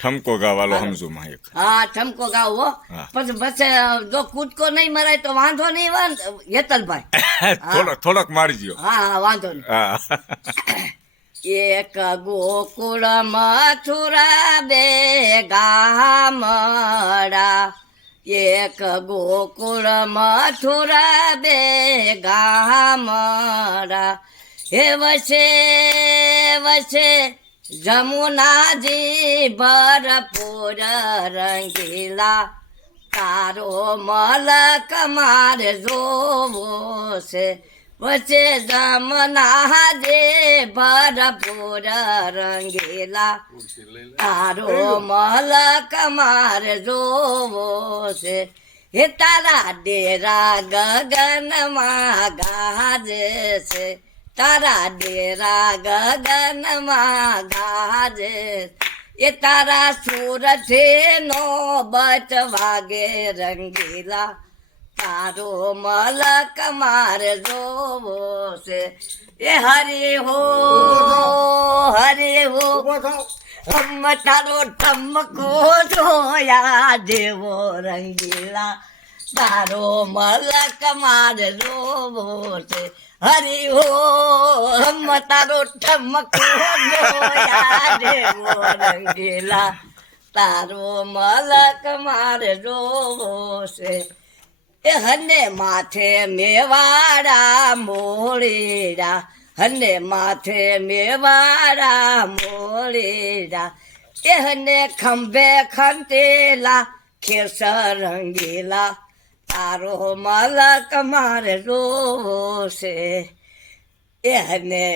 ઠમકો ગાવાલો સમજુ માં એક. હા ઠમકો ગાવો પછી બસ જો કૂદકો નહીં મરાય તો વાંધો નહીં વાંધો હેતલભાઈ. થોડોક થોડોક મારજો હા હા વાંધો નહીં. એક ગોકુળ મથુરા બે ગામડા. એક ગોકુળ મથુરા બે ગામડા. હે વસે વસે જમુનાજી ભરપૂર રંગીલા. તારો મલક મારે જોવો છે. વચ્ચે જમનાજી ભરપૂર રંગીલા. તારો મલક મારે જોવો છે. હે તારા ડેરા ગગનમાં ગાજે છે. તારા ડેરા ગગનમાં ગાજે. એ તારા સુરથી નો બચ વાગે રંગીલા. તારો મલક માર જોવો છે એ હરે હો હરે હો. હમ તારો ઠમકો જોયા જેવો રંગીલા. તારો મલક માર જોવો છે હરિ હમ તારો ઠમકો રંગીલા. તારો મલક મારે છે એ હને માથે મેવાડા મોળીરા હને માથે મેવાડા મોળીરા એ હને ખંભે ખંતેલા, ખેસર રંગીલા. તારો માલક મારે જોવો છે એ હને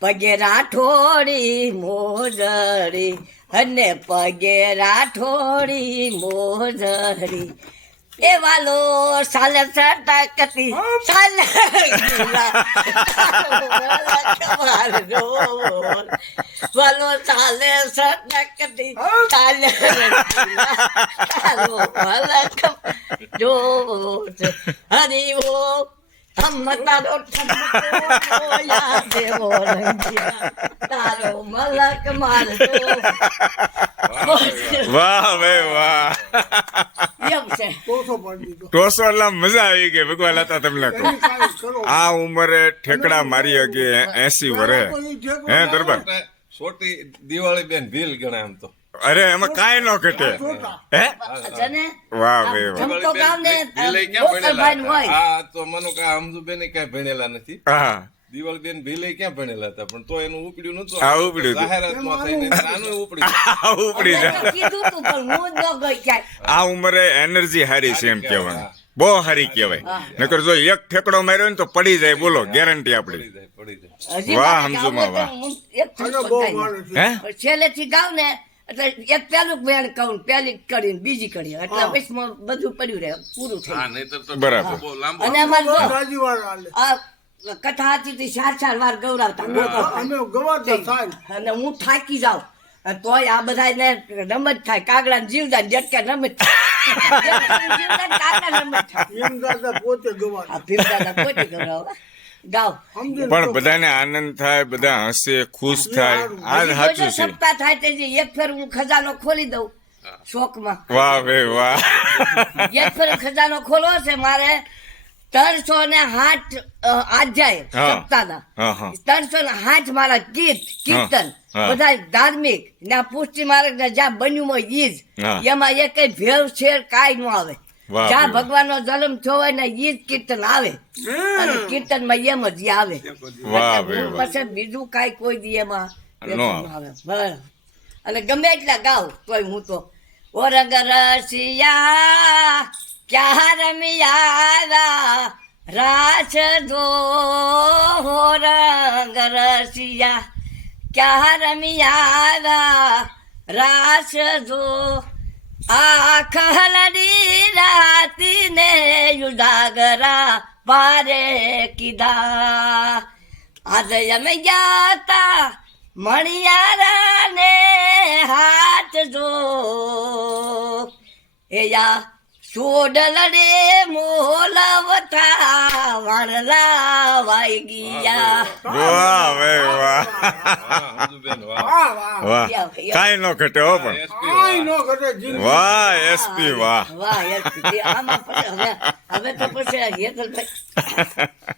પગે રાઠોડી મોજડી અને પગે રાઠોડી મોજડી. એ વાલો સાલે સટકતી સાલે વાલો સાલે સટકતી સાલે તારો મલક જો હરી ઓ હમ તારો ઠમકો જોયા દેવો રંગીલા તારો મલક ટોસો એટલે મજા આવી ગઈ ભગવાન હતા તમને આ ઉંમરે ઠેકડા મારી હગે એસી વરે. હે દરબાર. છોટી દિવાળી બેન ભીલ ગણાય એમ તો. અરે એમાં કાંઈ ન ઘટે. હે? વાહ બે વાહ તો મનો કા સમજુ બેન કઈ ભણેલા નથી? હા. દિવાળી બેન ભીલે ક્યાં ભણેલા હતા? પણ તો એનું ઉપડ્યું નતું આ ઉપડ્યું જાહેરાતમાં થઈને આનું ઉપડ્યું. આ ઉપડી જાય. કીધું તું પણ હું ન ગઈ ક્યાંય. આ ઉંમરે એનર્જી હારી છે એમ કહેવાનું. બહુ હારી કહેવાય. નકર જો એક ઠેકડો માર્યો ને તો પડી જાય બોલો ગેરંટી આપડી પડી જાય પડી જાય. હજી વાહ, મારે સમજુમાં વાહ. હે છેલ્લેથી ગાવ ને એટલે એક પેલું બેન કહું પેલી કરીને બીજી કરી. એટલે પછી બધું પડ્યું રહે પૂરું થઈ હા. ગયું. નહીતર તો બરાબર. અને અમારે કથા હતી તે ચાર ચાર વાર ગૌરાવતા અમે ગવાતા થાય. અને હું થાકી જાઉં. તોય આ બધા રમત થાય. કાગડા જીવ જાય જટકે રમત પણ બધાને આનંદ થાય બધા હસે ખુશ થાય. આ સાચું છે. સપ્તાહ થાય તે એક ફેર હું ખજાનો ખોલી દઉં. શોખમાં વાહ વાહ. એક ફેર ખજાનો ખોલો છે મારે ત્રણસો ને આઠ અધ્યાય સપ્તાહના. ત્રણસો ને આઠ મારા ગીત કીર્તન બધા ધાર્મિક. ને પુષ્ટિ માર્ગ ને જ્યાં બન્યું હોય ઈજ એમાં એક ભેવ શેર કાંઈ ન આવે. જ્યાં ભગવાન નો જન્મ થયો હોય ને ઈજ કીર્તન આવે. અને કીર્તનમાં એમ જ આવે. પછી બીજું કાંઈ કોઈ દી એમાં આવે. અને ગમે એટલા ગાવ તોય હું તો ઓરગ રસિયા ક્યાં રમિયા રાસ હો રંગ રસિયા. ક્યાં રમિયા રાસ દો. આખ હલડી રાતી ને યુડાગરા પારે કીધા. આજે અમે ગયા તા મણિયારા ને હાથ જો. એ યા સોડલ રે મોલવતા વાળલા વાઈ ગયા. વાહ વાહ. વાહ. વાહ નો ઘટે હો પણ. કાઈ નો ઘટે વાહ એસપી વાહ. વાહ એસપી. આમાં પછી હવે હવે તો પછી હેતલભાઈ